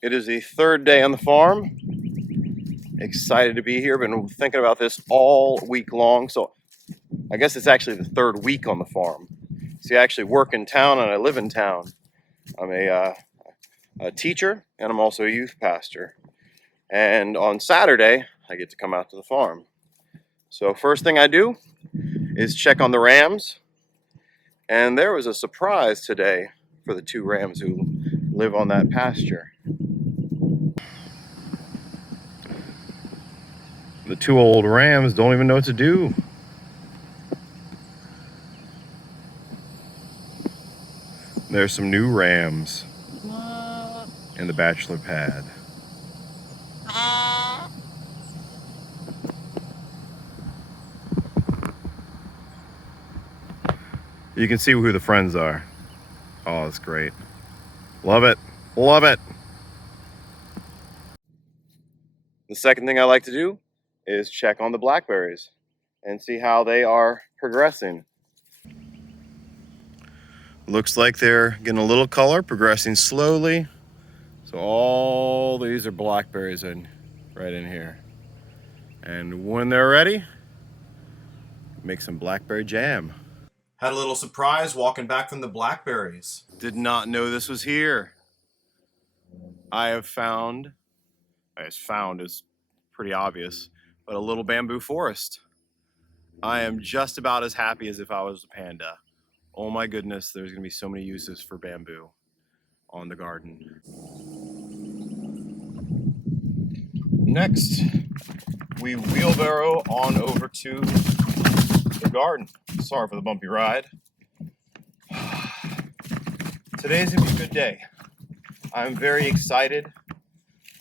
It is the third day on the farm. Excited to be here. Been thinking about this all week long. So I guess it's actually the third week on the farm. See, I actually work in town and I live in town. I'm a teacher and I'm also a youth pastor. And on Saturday, I get to come out to the farm. So first thing I do is check on the rams. And there was a surprise today for the two rams who live on that pasture. The two old rams don't even know what to do. There's some new rams in the bachelor pad. You can see who the friends are. Oh, that's great. Love it. Love it. The second thing I like to do is check on the blackberries and see how they are progressing. Looks like they're getting a little color, progressing slowly. So all these are blackberries right in here. And when they're ready, make some blackberry jam. Had a little surprise walking back from the blackberries. Did not know this was here. I have found, is pretty obvious, but a little bamboo forest. I am just about as happy as if I was a panda. Oh my goodness, there's gonna be so many uses for bamboo on the garden. Next, we wheelbarrow on over to the garden. Sorry for the bumpy ride. Today's gonna be a good day. I'm very excited.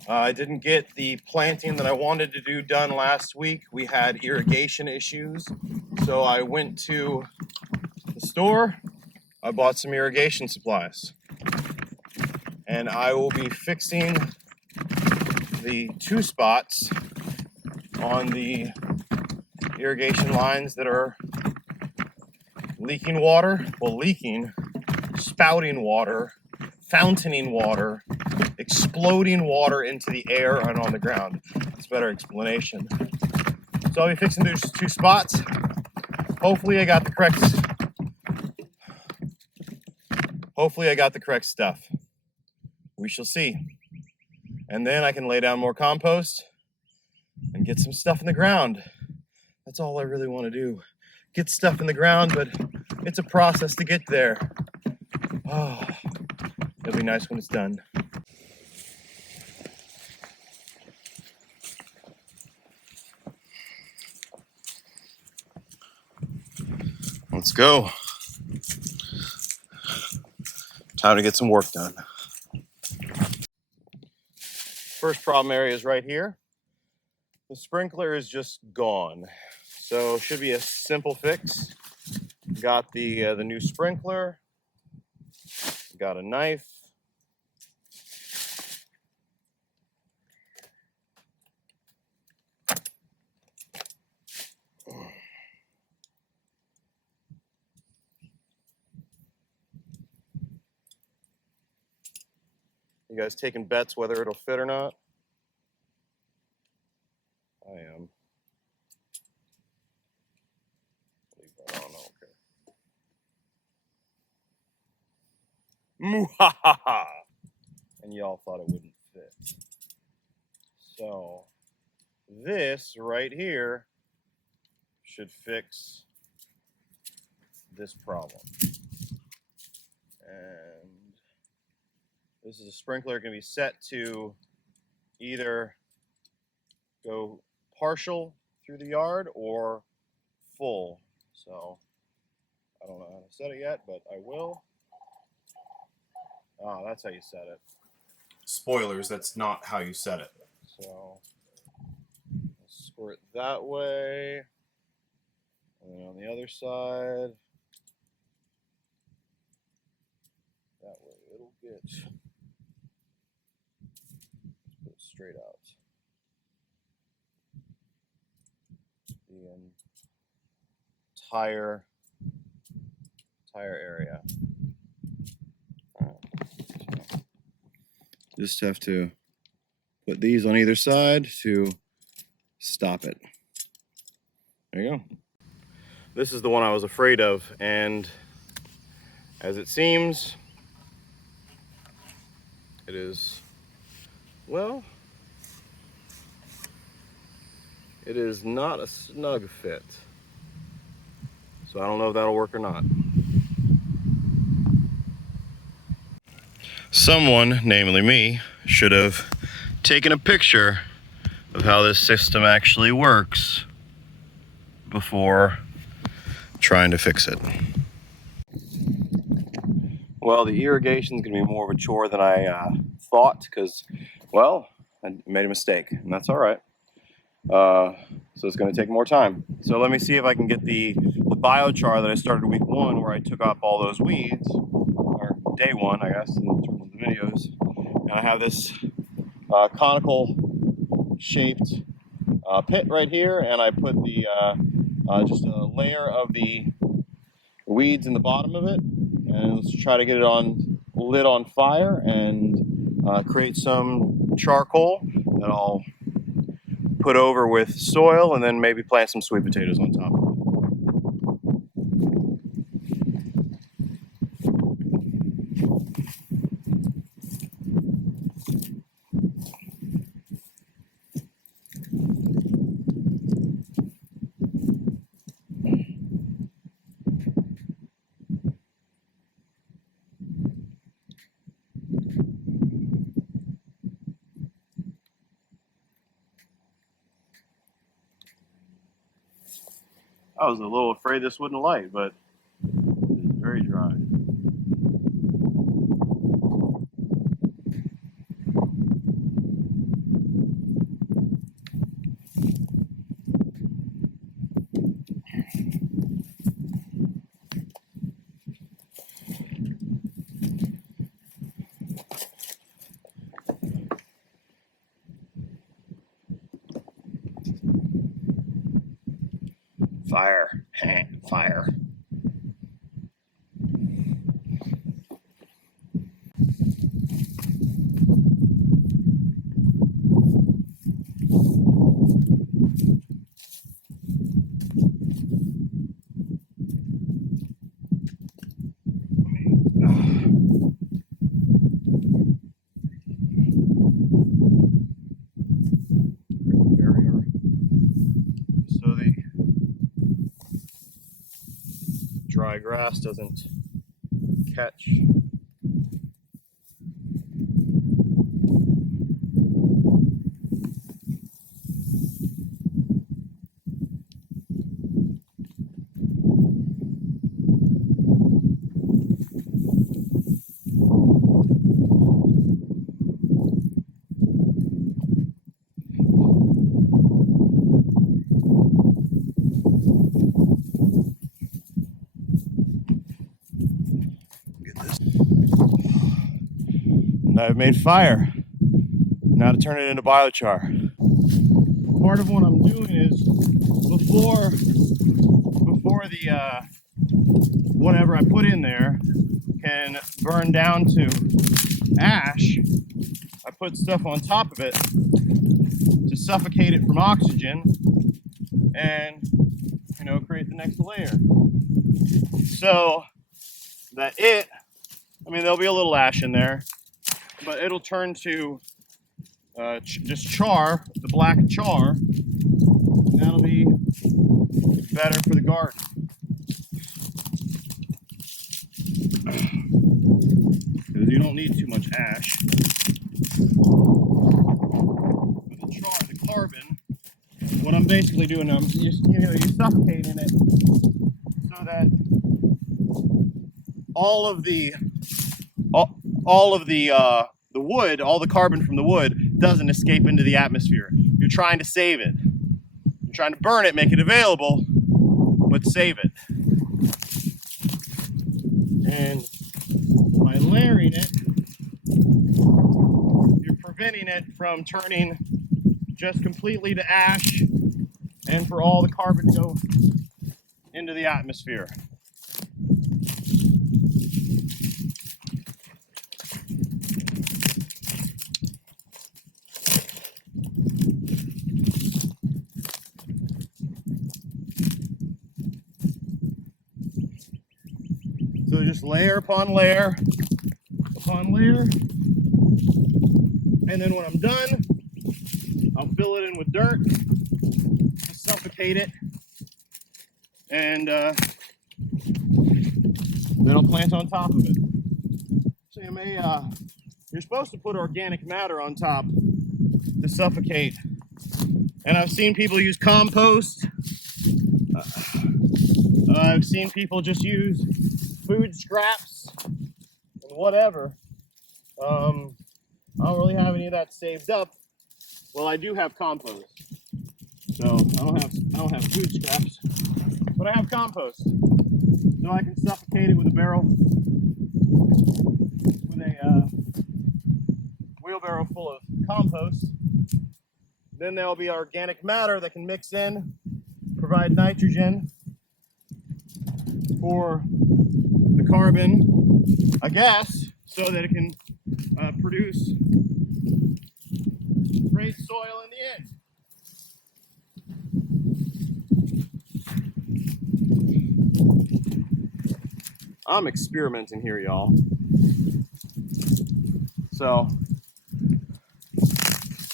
I didn't get the planting that I wanted to do done last week. We had irrigation issues. So I went to the store. I bought some irrigation supplies. And I will be fixing the two spots on the irrigation lines that are leaking water. Well, leaking, spouting water, fountaining water, exploding water into the air and on the ground. That's a better explanation. So I'll be fixing those two spots. Hopefully I got the correct stuff. We shall see. And then I can lay down more compost and get some stuff in the ground. That's all I really want to do. Get stuff in the ground, but it's a process to get there. Oh, it'll be nice when it's done. Let's go. Time to get some work done. First problem area is right here. The sprinkler is just gone. So should be a simple fix. Got the new sprinkler. Got a knife. You guys taking bets whether it'll fit or not? I am. Leave that on, okay. Muhahaha! And y'all thought it wouldn't fit. So, this right here should fix this problem. And this is a sprinkler going to be set to either go partial through the yard or full. So I don't know how to set it yet, but I will. Ah, that's how you set it. Spoilers, that's not how you set it. So squirt that way, and then on the other side, that way it'll get. Let's put it straight out. The entire area. Just have to put these on either side to stop it. There you go. This is the one I was afraid of, and as it seems, it is, well, it is not a snug fit. So I don't know if that'll work or not. Someone, namely me, should have taken a picture of how this system actually works before trying to fix it. Well, the irrigation is going to be more of a chore than I thought because, well, I made a mistake, and that's all right. So it's going to take more time. So let me see if I can get the biochar that I started week 1, where I took off all those weeds, or day 1, I guess, in terms of the videos. And I have this conical shaped pit right here, and I put the just a layer of the weeds in the bottom of it, and let's try to get it lit on fire and create some charcoal that I'll put over with soil, and then maybe plant some sweet potatoes on top of it. I was a little afraid this wouldn't light, but it's very dry. Fire, fire. Barrier. So the dry grass doesn't catch. And I've made fire. Now to turn it into biochar. Part of what I'm doing is before the whatever I put in there can burn down to ash, I put stuff on top of it to suffocate it from oxygen and, you know, create the next layer. So that I mean, there'll be a little ash in there, but it'll turn to just char, the black char, and that'll be better for the garden. Because you don't need too much ash. With the char, the carbon, what I'm basically doing, you're suffocating it so that all of the wood, all the carbon from the wood doesn't escape into the atmosphere. You're trying to save it. You're trying to burn it, make it available, but save it. And by layering it, you're preventing it from turning just completely to ash and for all the carbon to go into the atmosphere. just layer upon layer upon layer. And then when I'm done, I'll fill it in with dirt to suffocate it. And then I'll plant on top of it. So you're supposed to put organic matter on top to suffocate. And I've seen people use compost. I've seen people just use food scraps and whatever. I don't really have any of that saved up. Well, I do have compost. So I don't have food scraps, but I have compost. So I can suffocate it with a barrel, with a wheelbarrow full of compost. Then there'll be organic matter that can mix in, provide nitrogen for the carbon, I guess, so that it can produce great soil in the end. I'm experimenting here, y'all. So,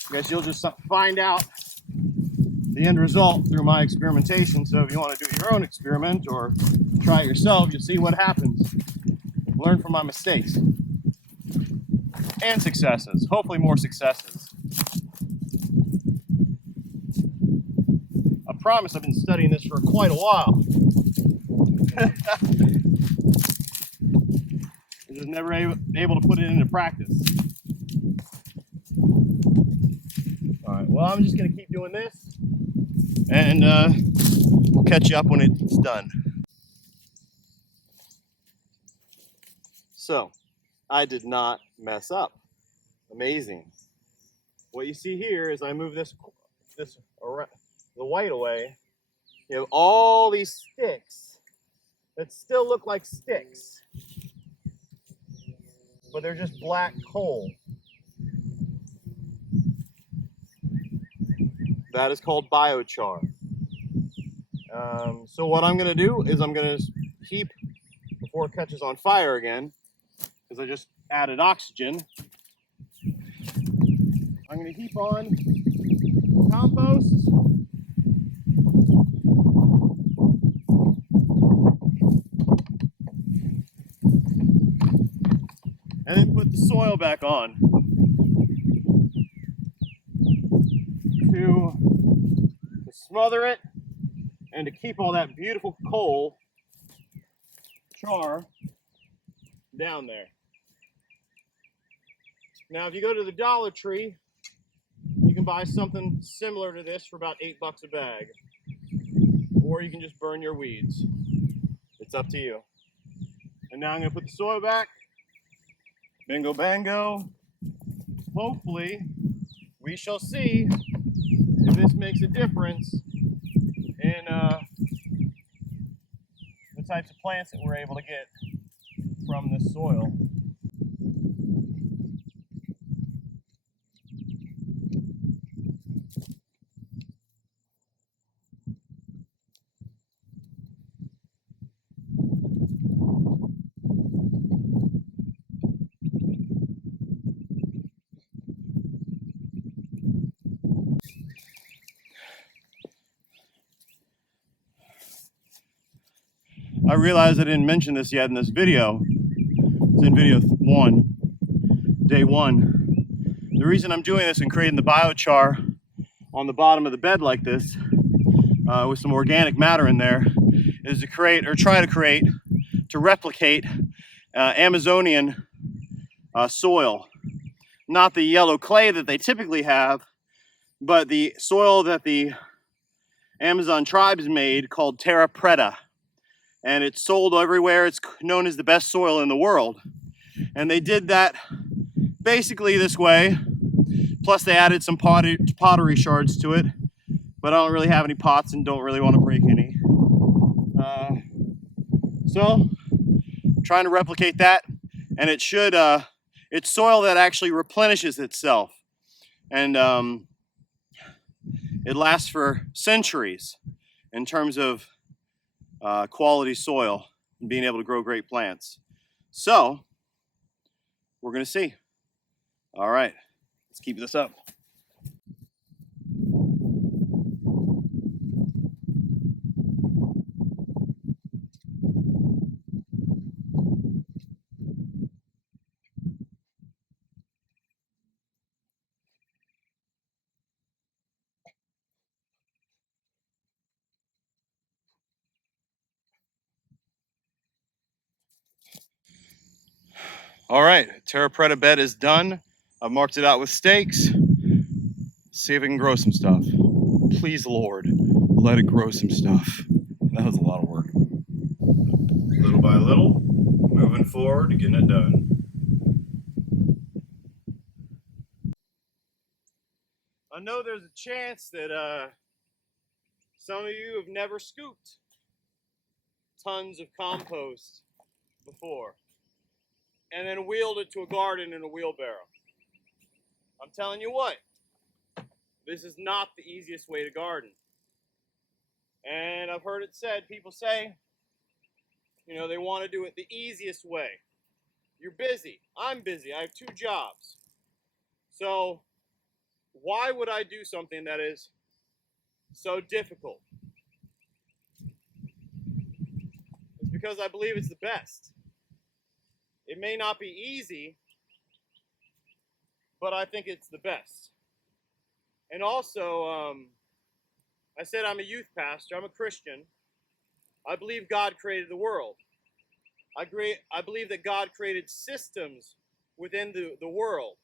I guess you'll just find out the end result through my experimentation. So if you want to do your own experiment or try it yourself, you'll see what happens. Learn from my mistakes and successes. Hopefully more successes. I promise I've been studying this for quite a while. I'm just never able to put it into practice. All right, well, I'm just gonna keep doing this, and we'll catch you up when it's done. So, I did not mess up. Amazing. What you see here is I move the white away. You have all these sticks that still look like sticks, but they're just black coal. That is called biochar. So what I'm gonna do is I'm gonna heap, before it catches on fire again, because I just added oxygen, I'm gonna heap on compost, and then put the soil back on to smother it and to keep all that beautiful coal char down there. Now, if you go to the Dollar Tree, you can buy something similar to this for about $8 a bag, or you can just burn your weeds. It's up to you. And now I'm going to put the soil back. Bingo bango. Hopefully, we shall see if this makes a difference in the types of plants that we're able to get from this soil. I realized I didn't mention this yet in this video. It's in video 1, day 1. The reason I'm doing this and creating the biochar on the bottom of the bed like this, with some organic matter in there, is to create, or try to create, to replicate Amazonian soil. Not the yellow clay that they typically have, but the soil that the Amazon tribes made called terra preta. And it's sold everywhere. It's known as the best soil in the world. And they did that basically this way. Plus they added some pottery shards to it, but I don't really have any pots and don't really want to break any. So I'm trying to replicate that, and it should, it's soil that actually replenishes itself. And it lasts for centuries in terms of quality soil and being able to grow great plants. So we're gonna see. All right, let's keep this up. All right, terra preta bed is done. I've marked it out with stakes. See if it can grow some stuff. Please, Lord, let it grow some stuff. That was a lot of work. Little by little, moving forward to getting it done. I know there's a chance that some of you have never scooped tons of compost before and then wheeled it to a garden in a wheelbarrow. I'm telling you what, this is not the easiest way to garden. And I've heard it said, people say, you know, they want to do it the easiest way. You're busy. I'm busy. I have 2 jobs. So why would I do something that is so difficult? It's because I believe it's the best. It may not be easy, but I think it's the best. And also, I said I'm a youth pastor. I'm a Christian. I believe God created the world. I believe that God created systems within the world.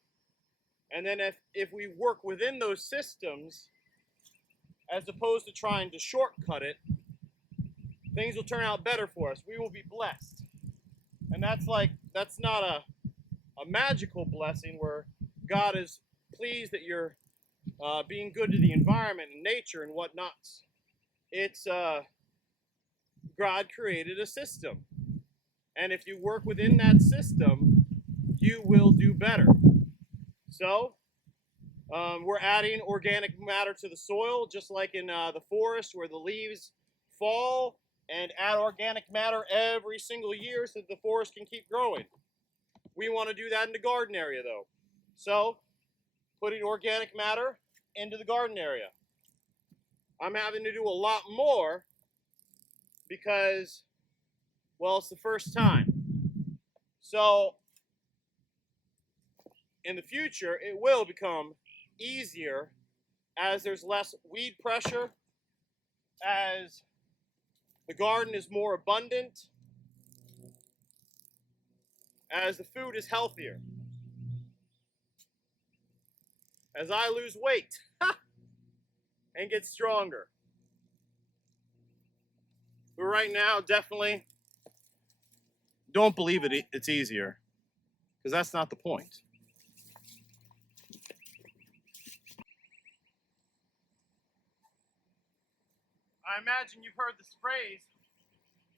And then if we work within those systems, as opposed to trying to shortcut it, things will turn out better for us. We will be blessed. And that's not a magical blessing where God is pleased that you're being good to the environment and nature and whatnot. It's God created a system. And if you work within that system, you will do better. So we're adding organic matter to the soil, just like in the forest where the leaves fall, and add organic matter every single year so that the forest can keep growing. We want to do that in the garden area though. So putting organic matter into the garden area. I'm having to do a lot more because, well, it's the first time. So in the future, it will become easier as there's less weed pressure, as the garden is more abundant, as the food is healthier, as I lose weight and get stronger. But right now, definitely don't believe it's easier, because that's not the point. I imagine you've heard this phrase,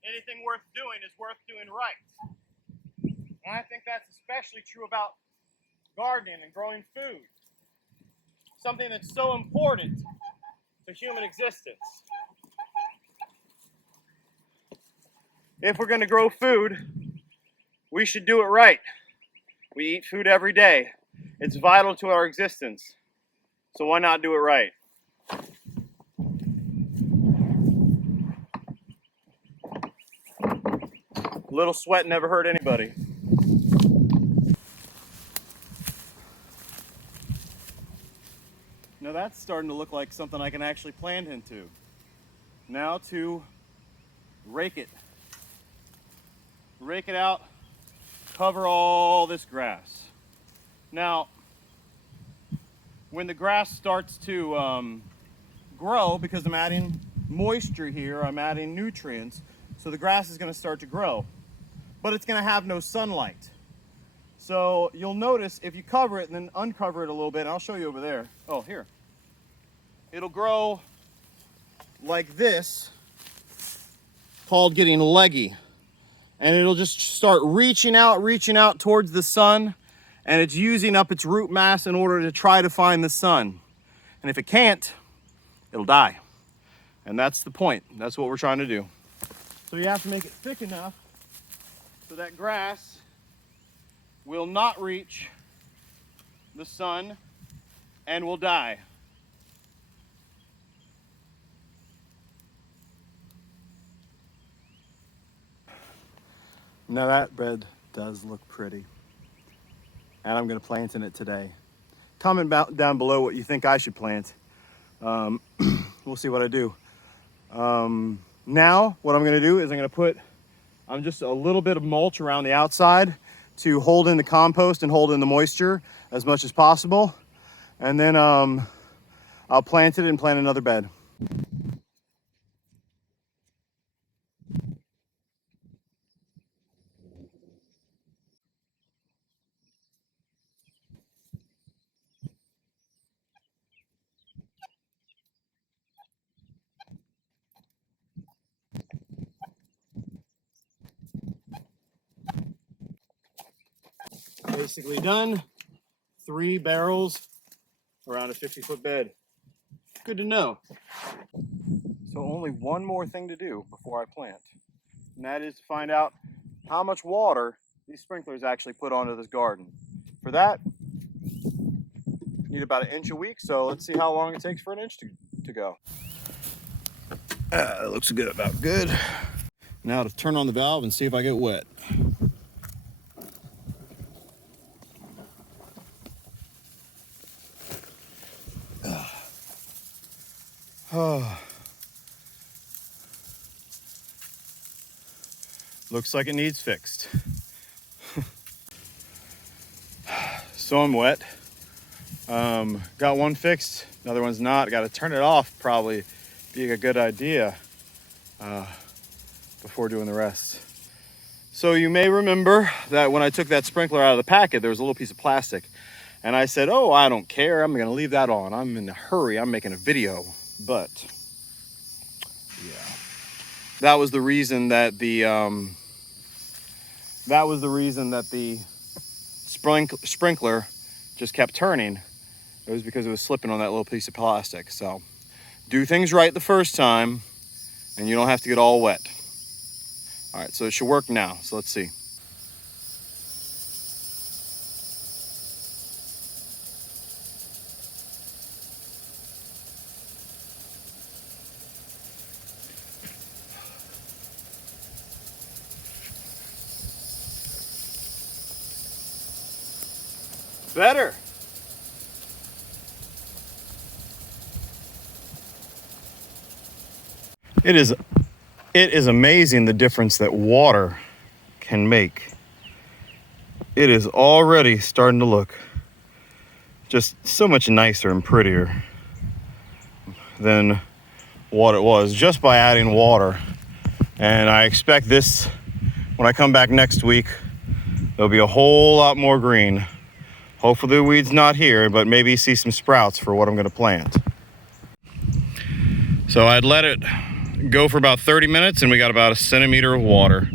anything worth doing is worth doing right. And I think that's especially true about gardening and growing food. Something that's so important to human existence. If we're going to grow food, we should do it right. We eat food every day. It's vital to our existence. So why not do it right? A little sweat never hurt anybody. Now that's starting to look like something I can actually plant into. Now to rake it. Rake it out, cover all this grass. Now, when the grass starts to grow, because I'm adding moisture here, I'm adding nutrients, so the grass is going to start to grow. But it's going to have no sunlight. So you'll notice if you cover it and then uncover it a little bit, and I'll show you over there. Oh, here. It'll grow like this, called getting leggy. And it'll just start reaching out towards the sun, and it's using up its root mass in order to try to find the sun. And if it can't, it'll die. And that's the point. That's what we're trying to do. So you have to make it thick enough so that grass will not reach the sun and will die. Now that bed does look pretty, and I'm going to plant in it today. Comment down below what you think I should plant. We'll see what I do. Now what I'm going to do is I'm going to put just a little bit of mulch around the outside to hold in the compost and hold in the moisture as much as possible, and then I'll plant it and plant another bed. Basically done. 3 barrels around a 50-foot bed. Good to know. So only one more thing to do before I plant, and that is to find out how much water these sprinklers actually put onto this garden. For that, need about 1 inch a week, so let's see how long it takes for 1 inch to go. That looks good, about good. Now to turn on the valve and see if I get wet. Looks like it needs fixed. So I'm wet. Got one fixed, another one's not. Got to turn it off, probably be a good idea before doing the rest. So you may remember that when I took that sprinkler out of the packet, there was a little piece of plastic. And I said, oh, I don't care. I'm going to leave that on. I'm in a hurry. I'm making a video. But yeah, that was the reason that the sprinkler just kept turning. It was because it was slipping on that little piece of plastic. So do things right the first time and you don't have to get all wet. All right, so it should work now. So let's see. Better. It is amazing the difference that water can make. It is already starting to look just so much nicer and prettier than what it was just by adding water. And I expect this, when I come back next week, there'll be a whole lot more green. Hopefully the weed's not here, but maybe see some sprouts for what I'm going to plant. So I'd let it go for about 30 minutes and we got about 1 centimeter of water.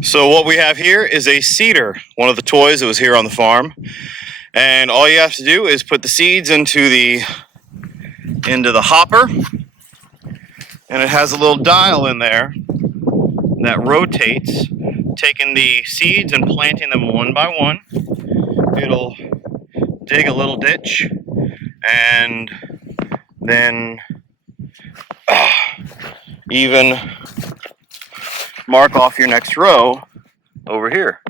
So what we have here is a seeder, one of the toys that was here on the farm. And all you have to do is put the seeds into the hopper, and it has a little dial in there that rotates, taking the seeds and planting them one by one. It'll dig a little ditch and then even mark off your next row over here.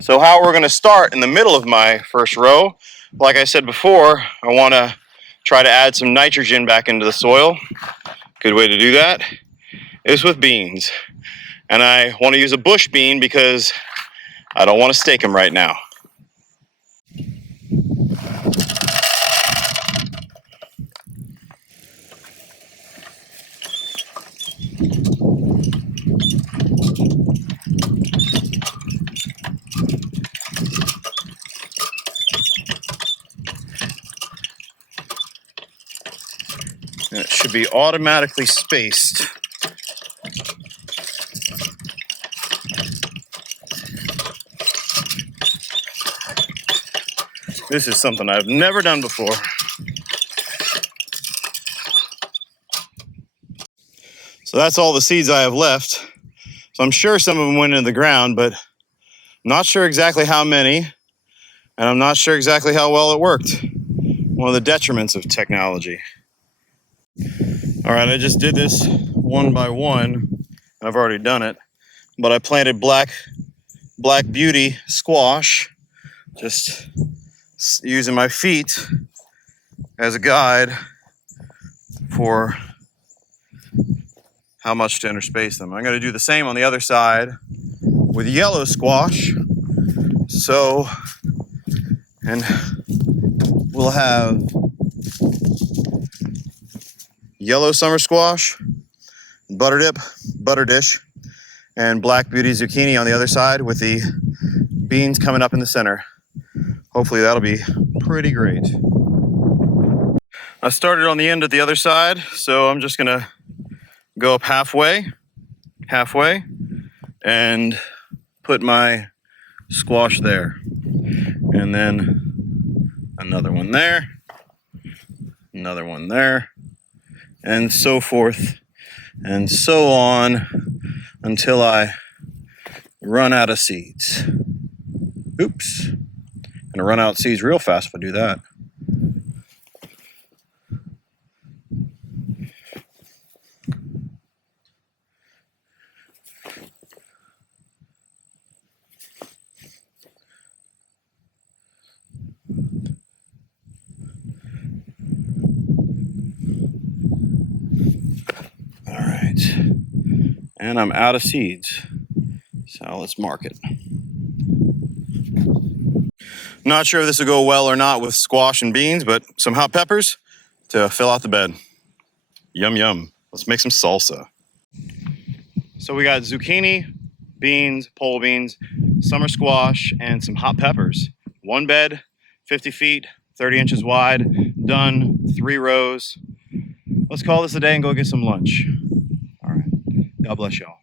So how we're going to start in the middle of my first row, like I said before, I want to try to add some nitrogen back into the soil. Good way to do that is with beans. And I want to use a bush bean because I don't want to stake them right now. And it should be automatically spaced. This is something I've never done before. So that's all the seeds I have left. So I'm sure some of them went into the ground, but not sure exactly how many, and I'm not sure exactly how well it worked. One of the detriments of technology. All right, I just did this one by one. I've already done it, but I planted Black Beauty squash, just using my feet as a guide for how much to interspace them. I'm going to do the same on the other side with yellow squash. So, and we'll have yellow summer squash, butter dip, butter dish, and Black Beauty zucchini on the other side with the beans coming up in the center. Hopefully that'll be pretty great. I started on the end at the other side, so I'm just gonna go up halfway, and put my squash there. And then another one there, another one there, and so forth and so on until I run out of seeds. Oops. I'm gonna run out of seeds real fast if I do that. All right. And I'm out of seeds. So let's mark it. Not sure if this will go well or not with squash and beans, but some hot peppers to fill out the bed. Yum, yum. Let's make some salsa. So we got zucchini, beans, pole beans, summer squash, and some hot peppers. One bed, 50 feet, 30 inches wide, done, 3 rows. Let's call this a day and go get some lunch. All right. God bless y'all.